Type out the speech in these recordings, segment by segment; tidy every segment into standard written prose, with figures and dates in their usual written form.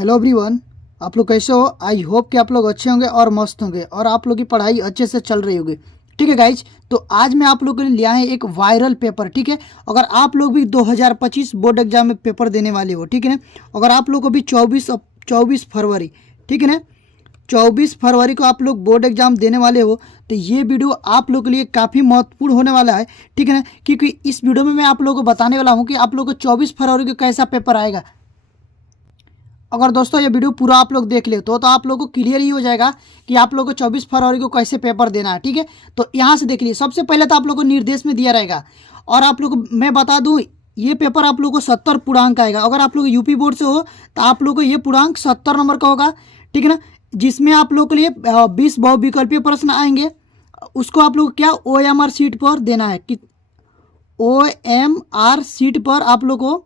Hello everyone, आप लोग कैसे हो। आई होप कि आप लोग अच्छे होंगे और मस्त होंगे और आप लोग की पढ़ाई अच्छे से चल रही होगी। ठीक है गाइज, तो आज मैं आप लोगों के लिए लिया है एक वायरल पेपर। ठीक है, अगर आप लोग भी 2025 बोर्ड एग्जाम में पेपर देने वाले हो, ठीक है ना, अगर आप लोग को भी 24 फरवरी, ठीक है ना, 24 फरवरी को आप लोग बोर्ड एग्जाम देने वाले हो, तो ये वीडियो आप लोग के लिए काफ़ी महत्वपूर्ण होने वाला है। ठीक है ना, क्योंकि इस वीडियो में मैं आप लोगों को बताने वाला हूँ कि आप लोग को 24 फरवरी को कैसा पेपर आएगा। अगर दोस्तों ये वीडियो पूरा आप लोग देख ले तो आप लोगों को क्लियर ही हो जाएगा कि आप लोगों को 24 फरवरी को कैसे पेपर देना है। ठीक है, तो यहाँ से देख लीजिए, सबसे पहले तो आप लोगों को निर्देश में दिया रहेगा। और आप लोग को मैं बता दूँ, ये पेपर आप लोगों को 70 पूर्णांक आएगा। अगर आप लोग यूपी बोर्ड से हो तो आप लोग को ये पूर्णांक 70 नंबर का होगा। ठीक है ना, जिसमें आप लोग के लिए 20 बहुविकल्पीय प्रश्न आएंगे। उसको आप लोग क्या OMR सीट पर देना है कि OMR सीट पर आप लोग को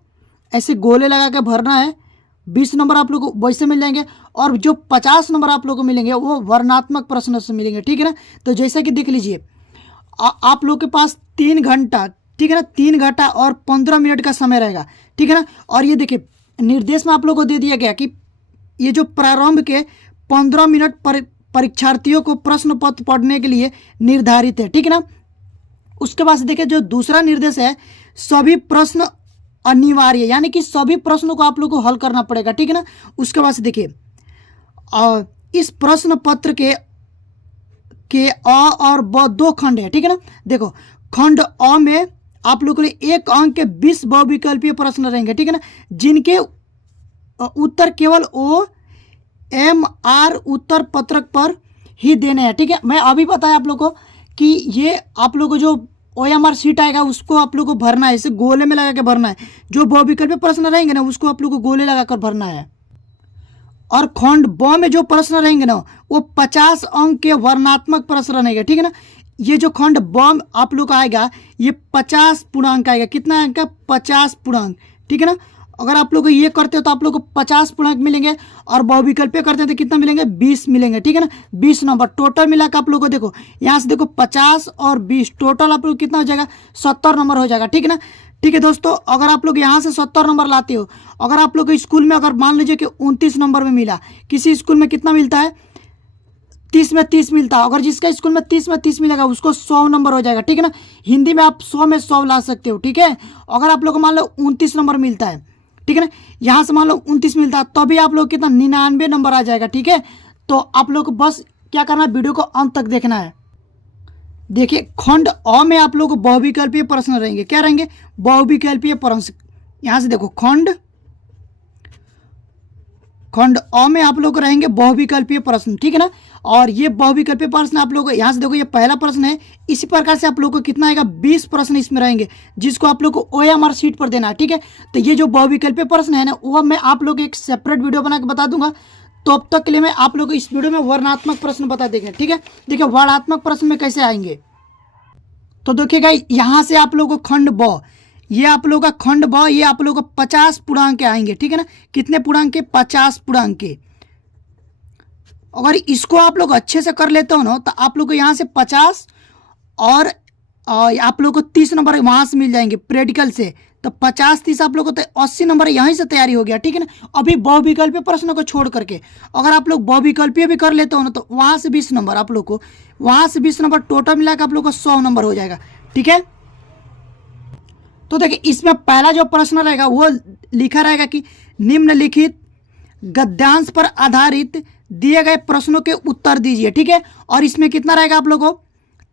ऐसे गोले लगा के भरना है। 20 नंबर आप लोग को वैसे मिल जाएंगे और जो 50 नंबर आप लोग को मिलेंगे वो वर्णात्मक प्रश्न से मिलेंगे। ठीक है ना, तो जैसा कि देख लीजिए, आप लोग के पास 3 घंटा, ठीक है ना, 3 घंटा और 15 मिनट का समय रहेगा। ठीक है ना, और ये देखिए निर्देश में आप लोग को दे दिया गया कि ये जो प्रारंभ के 15 मिनट परीक्षार्थियों को प्रश्न पत्र पढ़ने के लिए निर्धारित है। ठीक है ना, उसके बाद देखिए जो दूसरा निर्देश है, सभी प्रश्न अनिवार्य, यानी कि सभी प्रश्नों को आप लोग को हल करना पड़ेगा। ठीक है ना, उसके बाद देखिए इस प्रश्न पत्र के अ और ब 2 खंड है। ठीक है ना, देखो खंड अ में आप लोग के लिए 1 अंक के 20 बहुविकल्पीय प्रश्न रहेंगे। ठीक है ना, जिनके उत्तर केवल OMR उत्तर पत्रक पर ही देने हैं। ठीक है, मैं अभी बताया आप लोग को कि ये आप लोग को जो OMR सीट आएगा उसको आप लोग को भरना है, इसे गोले में लगा के भरना है। जो बहुविकल्पीय प्रश्न रहेंगे ना उसको आप लोग को गोले लगा कर भरना है। और खंड ब में जो प्रश्न रहेंगे ना वो 50 अंक के वर्णात्मक प्रश्न रहेंगे। ठीक है ना, ये जो खंड ब आप लोग का आएगा ये 50 पूर्णांक आएगा। कितना अंक का? 50 पूर्णांक। ठीक है ना, अगर आप लोग ये करते हो तो आप लोग को 50 पूर्णांक मिलेंगे और बहुविकल्पीय करते हैं तो कितना मिलेंगे? 20 मिलेंगे। ठीक है ना, 20 नंबर टोटल मिला के आप लोग को देखो यहाँ से देखो 50 और 20 टोटल आप लोग कितना हो जाएगा? 70 नंबर हो जाएगा। ठीक है ना, ठीक है दोस्तों, अगर आप लोग यहाँ से 70 नंबर लाते हो, अगर आप लोग स्कूल में अगर मान लीजिए कि 29 नंबर में मिला, किसी स्कूल में कितना मिलता है? 30 में 30 मिलता है। अगर जिसका स्कूल में 30 में 30 मिलेगा उसको 100 नंबर हो जाएगा। ठीक है ना, हिंदी में आप 100 में 100 ला सकते हो। ठीक है, अगर आप लोग को मान लो 29 नंबर मिलता है, ठीक है ना, यहाँ से मान लो 29 मिलता है, तो भी आप लोग कितना 99 नंबर आ जाएगा। ठीक है, तो आप लोग को बस क्या करना है, वीडियो को अंत तक देखना है। देखिए खंड अ में आप लोग को बहुविकल्पीय प्रश्न रहेंगे। क्या रहेंगे? बहुविकल्पीय प्रश्न। यहाँ से देखो खंड अ में आप लोग रहेंगे बहुविकल्पीय प्रश्न। ठीक है ना, और ये बहुविकल्पीय प्रश्न आप लोग यहाँ से देखो ये पहला प्रश्न है। इसी प्रकार से आप लोग को कितना आएगा? 20 प्रश्न इसमें रहेंगे जिसको आप लोग को OMR सीट पर देना है। ठीक है, तो ये जो बहुविकल्पीय प्रश्न है ना वो मैं आप लोग एक सेपरेट वीडियो बना के बता दूंगा। तो अब तक के लिए मैं आप लोग को इस वीडियो में वर्णात्मक प्रश्न बता देंगे। ठीक है, देखिए वर्णात्मक प्रश्न में कैसे आएंगे तो देखिएगा, यहाँ से आप लोग को खंड ब, ये आप लोग का खंड ब, ये आप लोग को 50 पूर्णांक के आएंगे। ठीक है ना, कितने पूर्णांक के? 50 पूर्णांक के। अगर इसको आप लोग अच्छे से कर लेते हो ना तो आप लोग को यहाँ से 50 और आप लोग को 30 नंबर वहाँ से मिल जाएंगे प्रैक्टिकल से। तो 50 30 आप लोग को तो 80 नंबर यहीं से तैयारी हो गया। ठीक है ना, अभी बहुविकल्पीय प्रश्नों को छोड़ करके अगर आप लोग बहुविकल्पीय भी कर लेते हो ना तो वहाँ से 20 नंबर आप लोग को, वहाँ से 20 नंबर टोटल मिला के आप लोग को 100 नंबर हो जाएगा। ठीक है, तो देखिए इसमें पहला जो प्रश्न रहेगा वो लिखा रहेगा कि निम्नलिखित गद्यांश पर आधारित दिए गए प्रश्नों के उत्तर दीजिए। ठीक है, और इसमें कितना रहेगा? आप लोगों को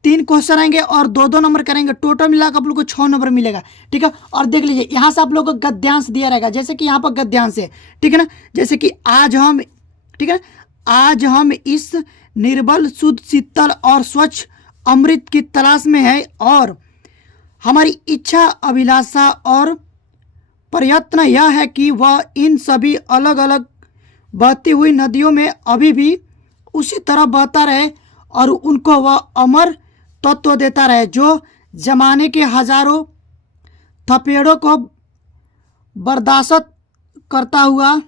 3 क्वेश्चन आएंगे और 2-2 नंबर करेंगे, टोटल मिलाकर आप लोग को 6 नंबर मिलेगा। ठीक है, और देख लीजिए यहाँ से आप लोग को गद्यांश दिया रहेगा, जैसे कि यहाँ पर गद्यांश है। ठीक है ना, जैसे कि आज हम, ठीक है, आज हम इस निर्बल शुद्ध शीतल और स्वच्छ अमृत की तलाश में है और हमारी इच्छा अभिलाषा और प्रयत्न यह है कि वह इन सभी अलग अलग बहती हुई नदियों में अभी भी उसी तरह बहता रहे और उनको वह अमर तत्व देता रहे जो जमाने के हजारों थपेड़ों को बर्दाश्त करता हुआ,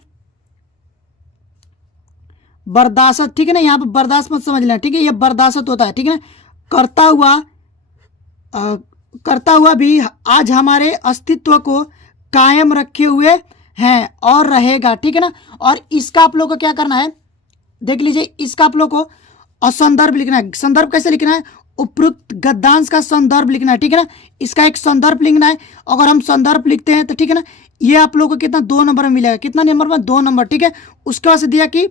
बर्दाश्त, ठीक है ना, यहाँ पर बर्दाश्त मत समझ लेना। ठीक है, ये बर्दाश्त होता है। ठीक है ना, करता हुआ भी आज हमारे अस्तित्व को कायम रखे हुए है और रहेगा, ठीक है ना। और इसका आप लोग को क्या करना है, देख लीजिए, इसका आप लोग को संदर्भ लिखना है। संदर्भ कैसे लिखना है, उपयुक्त गद्यांश का संदर्भ लिखना है, ठीक है ना। इसका एक संदर्भ लिखना है। अगर हम संदर्भ लिखते हैं तो ठीक है ना, ये आप लोगों को कितना 2 नंबर में मिलेगा, कितना नंबर में 2 नंबर, ठीक है। उसके बाद से दिया कि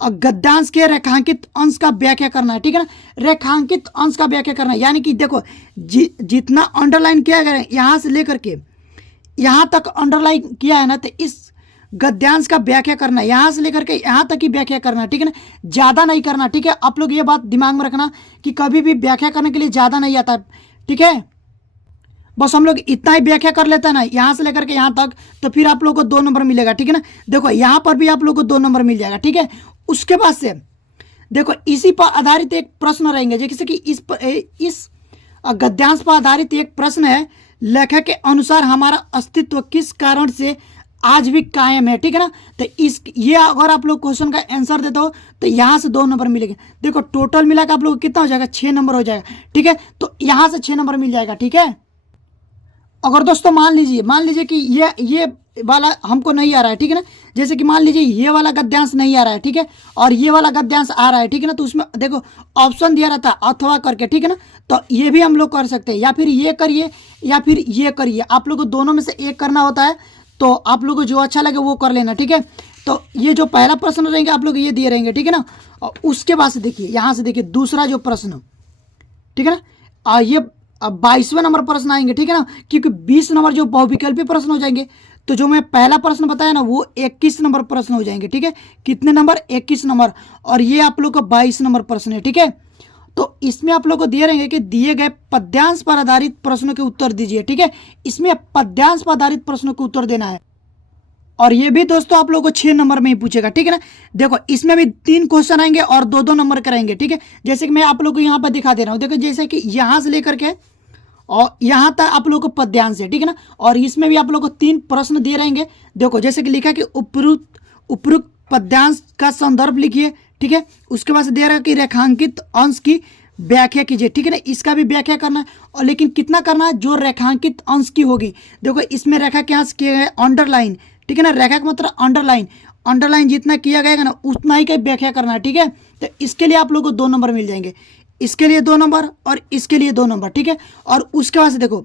गद्यांश के रेखांकित अंश का व्याख्या करना है, ठीक है ना। रेखांकित अंश का व्याख्या करना है, यानी कि देखो जितना अंडरलाइन किया गया है यहाँ से लेकर के यहाँ तक अंडरलाइन किया है ना, तो इस गद्यांश का व्याख्या करना है, यहाँ से लेकर के यहाँ तक की व्याख्या करना है, ठीक है ना। ज़्यादा नहीं करना, ठीक है। आप लोग ये बात दिमाग में रखना कि कभी भी व्याख्या करने के लिए ज़्यादा नहीं आता, ठीक है। बस हम लोग इतना ही व्याख्या कर लेते हैं ना, यहाँ से लेकर के यहाँ तक, तो फिर आप लोग को 2 नंबर मिलेगा, ठीक है ना। देखो यहाँ पर भी आप लोग को 2 नंबर मिल जाएगा, ठीक है। उसके बाद से देखो इसी पर आधारित एक प्रश्न रहेंगे, जैसे कि इस गद्यांश पर आधारित एक प्रश्न है, लेखक के अनुसार हमारा अस्तित्व किस कारण से आज भी कायम है, ठीक है ना। तो ये अगर आप लोग क्वेश्चन का आंसर देते हो तो यहाँ से 2 नंबर मिलेंगे। देखो टोटल मिला के आप लोग कितना हो जाएगा, 6 नंबर हो जाएगा, ठीक है। तो यहाँ से 6 नंबर मिल जाएगा, ठीक है। अगर दोस्तों मान लीजिए कि ये वाला हमको नहीं आ रहा है, ठीक है ना। जैसे कि मान लीजिए ये वाला गद्यांश नहीं आ रहा है, ठीक है, और ये वाला गद्यांश आ रहा है, ठीक है ना। तो उसमें देखो ऑप्शन दिया रहता है अथवा करके, ठीक है ना। तो ये भी हम लोग कर सकते हैं, या फिर ये करिए या फिर ये करिए, आप लोग को दोनों में से एक करना होता है। तो आप लोग को जो अच्छा लगे वो कर लेना, ठीक है। तो ये जो पहला प्रश्न रहेंगे आप लोग ये दिए रहेंगे, ठीक है ना। और उसके बाद से देखिए यहाँ से देखिए दूसरा जो प्रश्न, ठीक है ना, ये 22वें नंबर प्रश्न आएंगे, ठीक है ना, क्योंकि 20 नंबर जो बहुविकल्पीय प्रश्न हो जाएंगे। तो जो मैं पहला प्रश्न बताया ना वो 21 नंबर प्रश्न हो जाएंगे, ठीक है। कितने नंबर, 21 नंबर। और ये आप लोग का 22 नंबर प्रश्न है, ठीक है। तो इसमें आप लोग को दिए रहेंगे कि दिए गए पद्यांश पर आधारित प्रश्नों के उत्तर दीजिए, ठीक है। इसमें पद्यांश पर आधारित प्रश्नों के उत्तर देना है, और ये भी दोस्तों आप लोग को 6 नंबर में ही पूछेगा, ठीक है ना। देखो इसमें भी 3 क्वेश्चन आएंगे और 2-2 नंबर कराएंगे, ठीक है। जैसे कि मैं आप लोग को यहाँ पर दिखा दे रहा हूँ, देखो जैसे कि यहाँ से लेकर के और यहाँ तक आप लोग को पद्यांश है, ठीक है ना। और इसमें भी आप लोग को 3 प्रश्न दिए रहेंगे। देखो जैसे कि लिखा कि उपयुक्त पद्यांश का संदर्भ लिखिए, ठीक है। उसके बाद से दे रहा है कि रेखांकित अंश की व्याख्या कीजिए, ठीक है ना। इसका भी व्याख्या करना है, और लेकिन कितना करना है, जो रेखांकित अंश की होगी। देखो इसमें रेखा के अंश किए गए अंडरलाइन, ठीक है ना। रेखा का मतलब अंडरलाइन जितना किया गया ना उतना ही का व्याख्या करना है, ठीक है। तो इसके लिए आप लोग को 2 नंबर मिल जाएंगे, इसके लिए 2 नंबर और इसके लिए 2 नंबर, ठीक है। और उसके बाद से देखो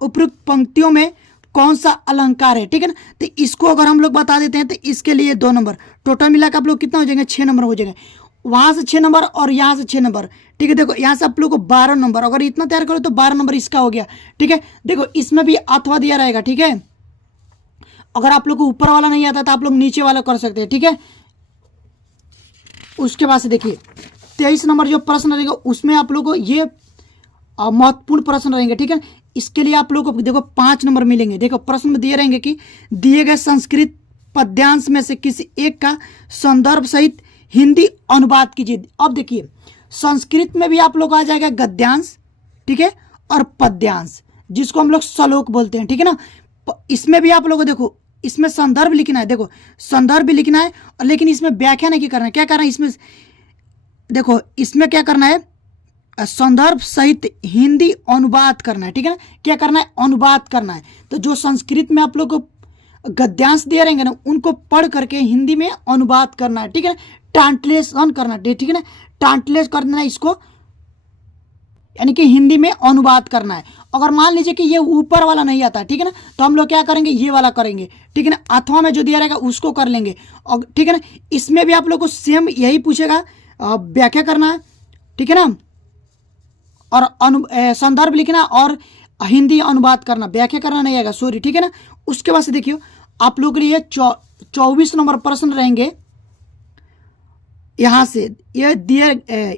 उपयुक्त पंक्तियों में कौन सा अलंकार है, ठीक है ना। तो इसको अगर हम लोग बता देते हैं तो इसके लिए 2 नंबर, टोटल मिलाकर आप लोग कितना हो जाएंगे, 6 नंबर हो जाएंगे। वहाँ से 6 नंबर और यहाँ से 6 नंबर, ठीक है। देखो यहाँ से आप लोग को 12 नंबर, अगर इतना तैयार करो तो 12 नंबर इसका हो गया, ठीक है। देखो इसमें भी अथवा दिया रहेगा, ठीक है। अगर आप लोग को ऊपर वाला नहीं आता तो आप लोग नीचे वाला कर सकते हैं, ठीक है। उसके बाद से देखिए 23 नंबर जो प्रश्न रहेगा उसमें आप लोग को ये महत्वपूर्ण प्रश्न रहेंगे, ठीक है। इसके लिए आप लोग को देखो 5 नंबर मिलेंगे। देखो प्रश्न में दिए रहेंगे कि दिए गए संस्कृत पद्यांश में से किसी एक का संदर्भ सहित हिंदी अनुवाद कीजिए। अब देखिए संस्कृत में भी आप लोग आ जाएगा गद्यांश, ठीक है, और पद्यांश जिसको हम लोग श्लोक बोलते हैं, ठीक है ना। इसमें भी आप लोग को देखो इसमें संदर्भ लिखना है, देखो संदर्भ भी लिखना है, और लेकिन इसमें व्याख्या नहीं करना है। क्या करना है इसमें, देखो इसमें क्या करना है, संदर्भ सहित हिंदी अनुवाद करना है, ठीक है ना। क्या करना है, अनुवाद करना है। तो जो संस्कृत में आप लोग को गद्यांश दे रहेंगे ना उनको पढ़ करके हिंदी में अनुवाद करना है, ठीक है ना। ट्रांसलेशन करना है, ठीक है ना। ट्रांसलेट करना है इसको, यानी कि हिंदी में अनुवाद करना है। अगर मान लीजिए कि ये ऊपर वाला नहीं आता, ठीक है ना, तो हम लोग क्या करेंगे, ये वाला करेंगे, ठीक है ना। अथवा में जो दिया रहेगा उसको कर लेंगे, और ठीक है ना। इसमें भी आप लोग को सेम यही पूछेगा, व्याख्या करना है, ठीक है ना, और संदर्भ लिखना और हिंदी अनुवाद करना, व्याख्या करना नहीं आएगा, सॉरी, ठीक है ना। उसके बाद से देखिए आप लोग के लिए 24 नंबर प्रश्न रहेंगे। यहाँ से ये दिए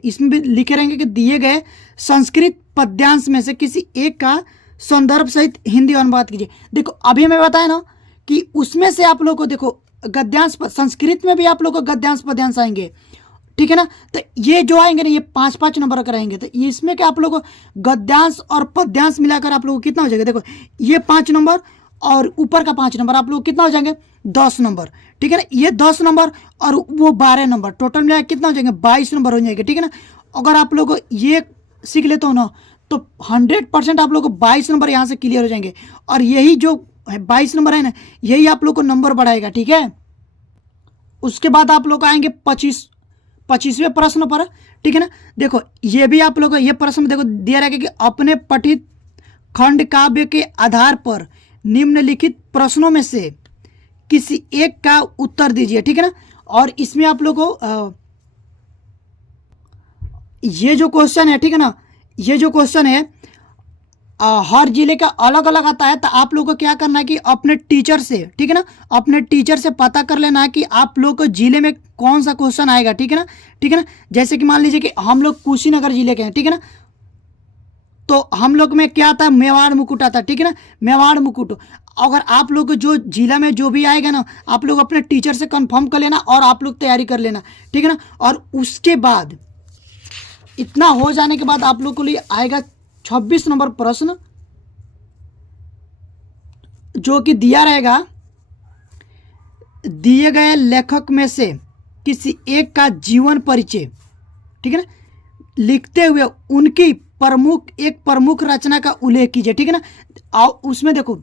इसमें भी लिखे रहेंगे कि दिए गए संस्कृत पद्यांश में से किसी एक का संदर्भ सहित हिंदी अनुवाद कीजिए। देखो अभी मैं बताया ना कि उसमें से आप लोग को देखो गद्यांश संस्कृत में भी आप लोग को गद्यांश पद्यांश आएंगे, ठीक है ना। तो ये जो आएंगे ना ये 5-5 नंबर का रहेंगे। तो इसमें क्या आप लोग को गद्यांश और पद्यांश मिलाकर आप लोग को कितना हो जाएगा, देखो ये 5 नंबर और ऊपर का 5 नंबर, आप लोग कितना हो जाएंगे, 10 नंबर, ठीक है ना। ये 10 नंबर और वो 12 नंबर, टोटल मिला कितना हो जाएंगे, 22 नंबर हो जाएंगे, ठीक है ना। अगर आप लोग ये सीख लेते हो ना तो 100% आप लोग को 22 नंबर यहाँ से क्लियर हो जाएंगे। और यही जो 22 नंबर है ना, यही आप लोग को नंबर बढ़ाएगा, ठीक है। उसके बाद आप लोग आएंगे 25वें प्रश्न पर, ठीक है ना। देखो ये भी आप लोग को ये प्रश्न देखो दिया रहेगा कि अपने पठित खंड काव्य के आधार पर निम्नलिखित प्रश्नों में से किसी एक का उत्तर दीजिए, ठीक है ना। और इसमें आप लोग को ये जो क्वेश्चन है, ठीक है ना, ये जो क्वेश्चन है हर जिले का अलग अलग आता है। तो आप लोग को क्या करना है कि अपने टीचर से, ठीक है ना, अपने टीचर से पता कर लेना है कि आप लोग को जिले में कौन सा क्वेश्चन आएगा, ठीक है ना, ठीक है ना। जैसे कि मान लीजिए कि हम लोग कुशीनगर जिले के हैं, ठीक है ना, तो हम लोग में क्या आता है, मेवाड़ मुकुट आता है, ठीक है ना, मेवाड़ मुकुट। अगर आप लोग को जो जिला में जो भी आएगा ना, आप लोग अपने टीचर से कंफर्म कर लेना और आप लोग तैयारी कर लेना, ठीक है ना। और उसके बाद इतना हो जाने के बाद आप लोग को लिए आएगा 26 नंबर प्रश्न, जो कि दिया रहेगा दिए गए लेखक में से किसी एक का जीवन परिचय, ठीक है ना, लिखते हुए उनकी एक प्रमुख रचना का उल्लेख कीजिए, ठीक है ना। और उसमें देखो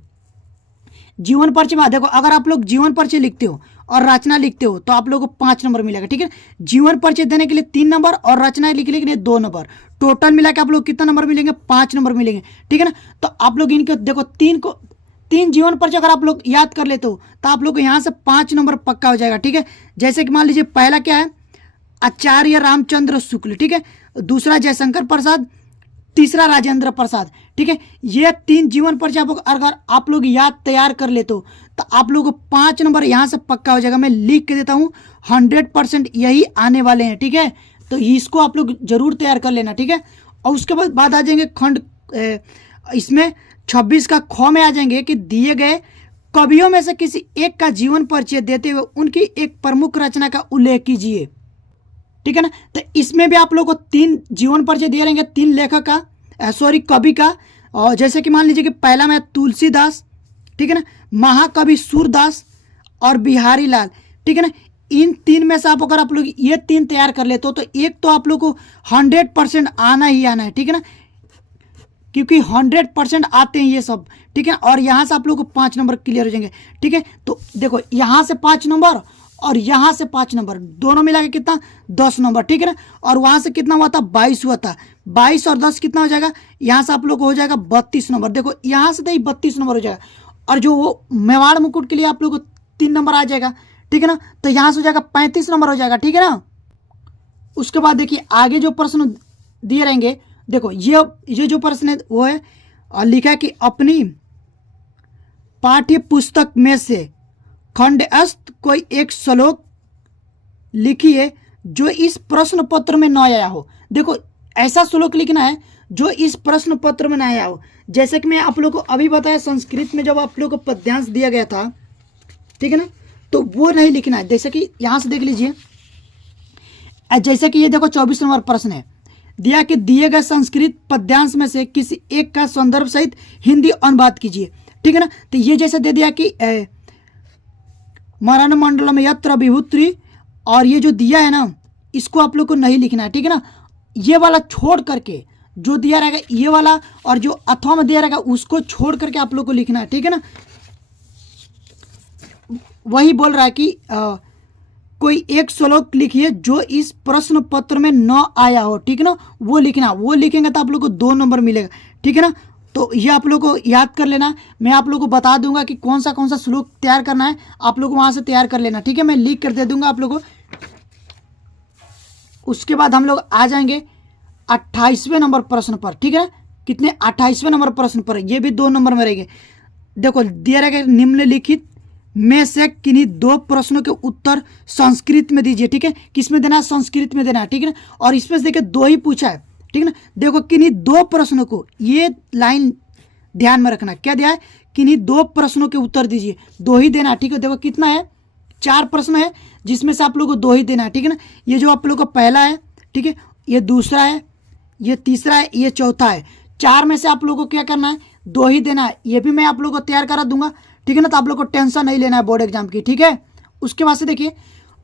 जीवन परिचय में देखो, अगर आप लोग जीवन परिचय लिखते हो और रचना लिखते हो तो आप लोगों को 5 नंबर मिलेगा, ठीक है। जीवन परिचय देने के लिए 3 नंबर और रचना लिखने के लिए 2 नंबर, टोटल मिला के आप लोग कितना नंबर मिलेंगे, 5 नंबर मिलेंगे, ठीक है ना। तो आप लोग इनके देखो 3 जीवन परिचय अगर आप लोग याद कर लेते हो तो आप लोग को यहाँ से 5 नंबर पक्का हो जाएगा, ठीक है। जैसे कि मान लीजिए पहला क्या है, आचार्य रामचंद्र शुक्ल, ठीक है, दूसरा जयशंकर प्रसाद, तीसरा राजेंद्र प्रसाद, ठीक है। ये 3 जीवन परिचय अगर आप लोग याद तैयार कर लेते हो तो आप लोग को 5 नंबर यहाँ से पक्का हो जाएगा। मैं लिख के देता हूँ 100% यही आने वाले हैं, ठीक है। तो इसको आप लोग जरूर तैयार कर लेना, ठीक है। और उसके बाद आ जाएंगे खंड इसमें 26 का ख में आ जाएंगे कि दिए गए कवियों में से किसी एक का जीवन परिचय देते हुए उनकी एक प्रमुख रचना का उल्लेख कीजिए, ठीक है ना। तो इसमें भी आप लोग को 3 जीवन परिचय दिए रहेंगे, 3 लेखक का कवि का। और जैसे कि मान लीजिए कि पहला में तुलसीदास, ठीक है ना, महाकवि सूरदास और बिहारी लाल, ठीक है ना। इन 3 में से अगर आप लोग ये 3 तैयार कर लेते हो तो एक तो आप लोग को 100% आना ही आना है, ठीक है ना, क्योंकि 100% आते हैं ये सब, ठीक है। और यहाँ से आप लोग को 5 नंबर क्लियर हो जाएंगे, ठीक है। तो देखो यहाँ से 5 नंबर और यहाँ से 5 नंबर दोनों मिला के कितना 10 नंबर, ठीक है ना। और वहाँ से कितना हुआ था 22 हुआ था, 22 और 10 कितना हो जाएगा, यहाँ से आप लोग को हो जाएगा 32 नंबर। देखो यहाँ से तो 32 नंबर हो जाएगा। और जो वो मेवाड़ मुकुट के लिए आप लोग को 3 नंबर आ जाएगा, ठीक है ना। तो यहाँ से हो जाएगा 35 नंबर हो जाएगा, ठीक है ना। उसके बाद देखिए आगे जो प्रश्न दिए रहेंगे, देखो ये जो प्रश्न है वो है और लिखा है कि अपनी पाठ्य पुस्तक में से खंडस्थ कोई एक श्लोक लिखिए जो इस प्रश्न पत्र में न आया हो। देखो ऐसा श्लोक लिखना है जो इस प्रश्न पत्र में न आया हो। जैसे कि मैं आप लोग को अभी बताया संस्कृत में जब आप लोग को पद्यांश दिया गया था, ठीक है ना, तो वो नहीं लिखना है। जैसे कि यहाँ से देख लीजिए, जैसे कि ये देखो 24 नंबर प्रश्न है, दिया कि दिए गए संस्कृत पद्यांश में से किसी एक का संदर्भ सहित हिंदी अनुवाद कीजिए, ठीक है ना। तो ये जैसे दे दिया कि मरण मंडलम यत्र विभूति, और ये जो दिया है ना इसको आप लोग को नहीं लिखना है, ठीक है ना। ये वाला छोड़ करके जो दिया रहेगा ये वाला और जो अथवा में दिया रहेगा उसको छोड़ करके आप लोग को लिखना है, ठीक है ना। वही बोल रहा है कि कोई एक श्लोक लिखिए जो इस प्रश्न पत्र में न आया हो, ठीक है ना, वो लिखना। वो लिखेंगे तो आप लोग को 2 नंबर मिलेगा, ठीक है ना। तो ये आप लोग को याद कर लेना। मैं आप लोग को बता दूंगा कि कौन सा श्लोक तैयार करना है, आप लोग वहां से तैयार कर लेना, ठीक है। मैं लिख कर दे दूंगा आप लोग को। उसके बाद हम लोग आ जाएंगे 28वें नंबर प्रश्न पर, ठीक है। कितने 28वें नंबर प्रश्न पर, ये भी 2 नंबर में रहेंगे। देखो दिया रहेगा निम्नलिखित में से किन्हीं 2 प्रश्नों के उत्तर संस्कृत में दीजिए, ठीक है। किस में देना है, संस्कृत में देना है, ठीक है ना। और इसमें से देखिए 2 ही पूछा है, ठीक है ना। देखो किन्हीं 2 प्रश्नों को, ये लाइन ध्यान में रखना, क्या दिया है, किन्हीं 2 प्रश्नों के उत्तर दीजिए, 2 ही देना, ठीक है। देखो कितना है, 4 प्रश्न है जिसमें से आप लोग को 2 ही देना है, ठीक है ना। ये जो आप लोग को पहला है, ठीक है, ये दूसरा है, ये तीसरा है, ये चौथा है। 4 में से आप लोग को क्या करना है, 2 ही देना है। ये भी मैं आप लोग को तैयार करा दूंगा, ठीक है ना। तो आप लोग को टेंशन नहीं लेना है बोर्ड एग्जाम की, ठीक है। उसके बाद से देखिए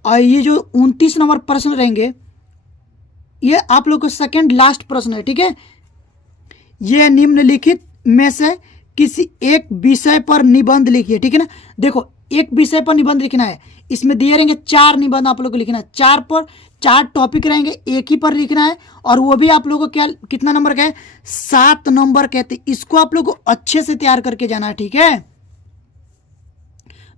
और ये जो 29 नंबर प्रश्न रहेंगे ये आप लोग को सेकंड लास्ट प्रश्न है, ठीक है। ये निम्नलिखित में से किसी एक विषय पर निबंध लिखिए। ठीक है ना, देखो एक विषय पर निबंध लिखना है, इसमें दिए रहेंगे 4 निबंध आप लोग को लिखना है, 4 टॉपिक रहेंगे, एक ही पर लिखना है, और वो भी आप लोगों को क्या कितना नंबर का है, 7 नंबर कहते। इसको आप लोग को अच्छे से तैयार करके जाना है। ठीक है,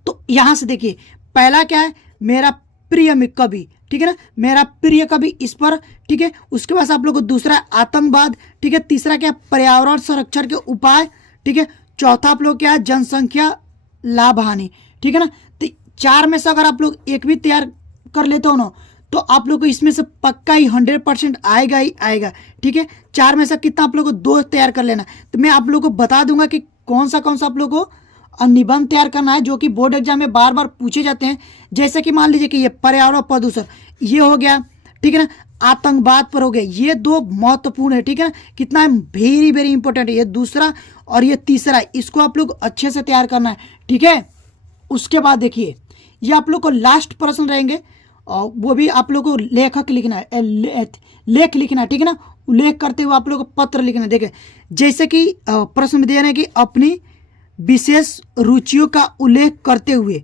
तो यहां से देखिए पहला क्या है, मेरा प्रिय कवि। ठीक है ना, मेरा प्रिय कवि इस पर। ठीक है, उसके बाद आप लोग को दूसरा आतंकवाद। ठीक है, तीसरा क्या, पर्यावरण संरक्षण के उपाय। ठीक है, चौथा आप लोग क्या है, जनसंख्या लाभ हानि। ठीक है ना, तो 4 में से अगर आप लोग एक भी तैयार कर लेते हो ना, तो आप लोग को इसमें से पक्का ही 100% आएगा ही आएगा। ठीक है, 4 में से कितना आप लोग को 2 तैयार कर लेना। तो मैं आप लोग को बता दूंगा कि कौन सा आप लोग को निबंध तैयार करना है, जो कि बोर्ड एग्जाम में बार बार पूछे जाते हैं। जैसे कि मान लीजिए कि ये पर्यावरण प्रदूषण ये हो गया। ठीक है ना, आतंकवाद पर हो गया, ये 2 महत्वपूर्ण है। ठीक है ना, कितना है, वेरी वेरी इंपॉर्टेंट है ये दूसरा और ये तीसरा, इसको आप लोग अच्छे से तैयार करना है। ठीक है, उसके बाद देखिए ये आप लोग को लास्ट प्रश्न रहेंगे, और वो भी आप लोग को लेखक लिखना है, लेख लिखना है। ठीक है ना, उल्लेख करते हुए आप लोग को पत्र लिखना है। देखिए जैसे कि प्रश्न में दिया है कि अपनी विशेष रुचियों का उल्लेख करते हुए,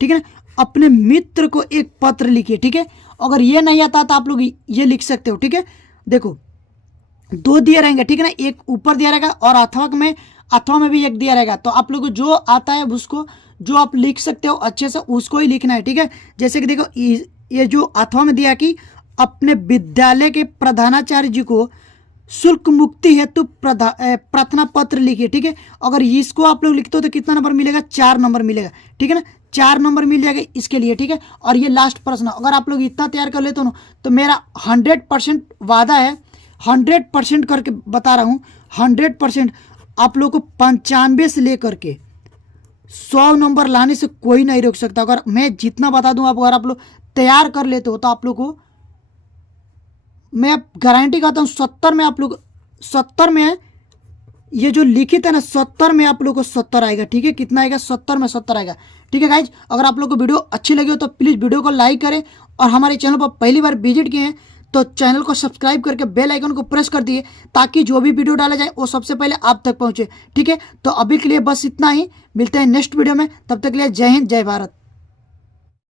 ठीक है ना, अपने मित्र को एक पत्र लिखिए। ठीक है, अगर ये नहीं आता तो आप लोग ये लिख सकते हो। ठीक है, देखो 2 दिए रहेंगे। ठीक है ना, एक ऊपर दिया रहेगा और अथवा में भी एक दिया रहेगा। तो आप लोग को जो आता है उसको, जो आप लिख सकते हो अच्छे से उसको ही लिखना है। ठीक है, जैसे कि देखो ये जो अथवा में दिया कि अपने विद्यालय के प्रधानाचार्य जी को शुल्क मुक्ति हेतु प्रार्थना पत्र लिखिए। ठीक है, अगर इसको आप लोग लिखते हो तो कितना नंबर मिलेगा, 4 नंबर मिलेगा। ठीक है ना, 4 नंबर मिल जाएगा इसके लिए। ठीक है, और ये लास्ट प्रश्न अगर आप लोग इतना तैयार कर लेते हो ना, तो मेरा 100% वादा है, 100% करके बता रहा हूँ, 100% आप लोग को 95 से लेकर के 100 नंबर लाने से कोई नहीं रोक सकता। अगर मैं जितना बता दूं, अगर आप लोग तैयार कर लेते हो तो आप लोग को मैं गारंटी करता हूँ 70 में आप लोग 70 में ये जो लिखित है ना 70 में आप लोग को 70 आएगा। ठीक है, कितना आएगा, 70 में 70 आएगा। ठीक है गाइज, अगर आप लोग को वीडियो अच्छी लगी हो तो प्लीज़ वीडियो को लाइक करें, और हमारे चैनल पर पहली बार विजिट किए हैं तो चैनल को सब्सक्राइब करके बेल आइकन को प्रेस कर दिए, ताकि जो भी वीडियो डाला जाए वो सबसे पहले आप तक पहुँचे। ठीक है, तो अभी के लिए बस इतना ही, मिलते हैं नेक्स्ट वीडियो में, तब तक के लिए जय हिंद जय भारत।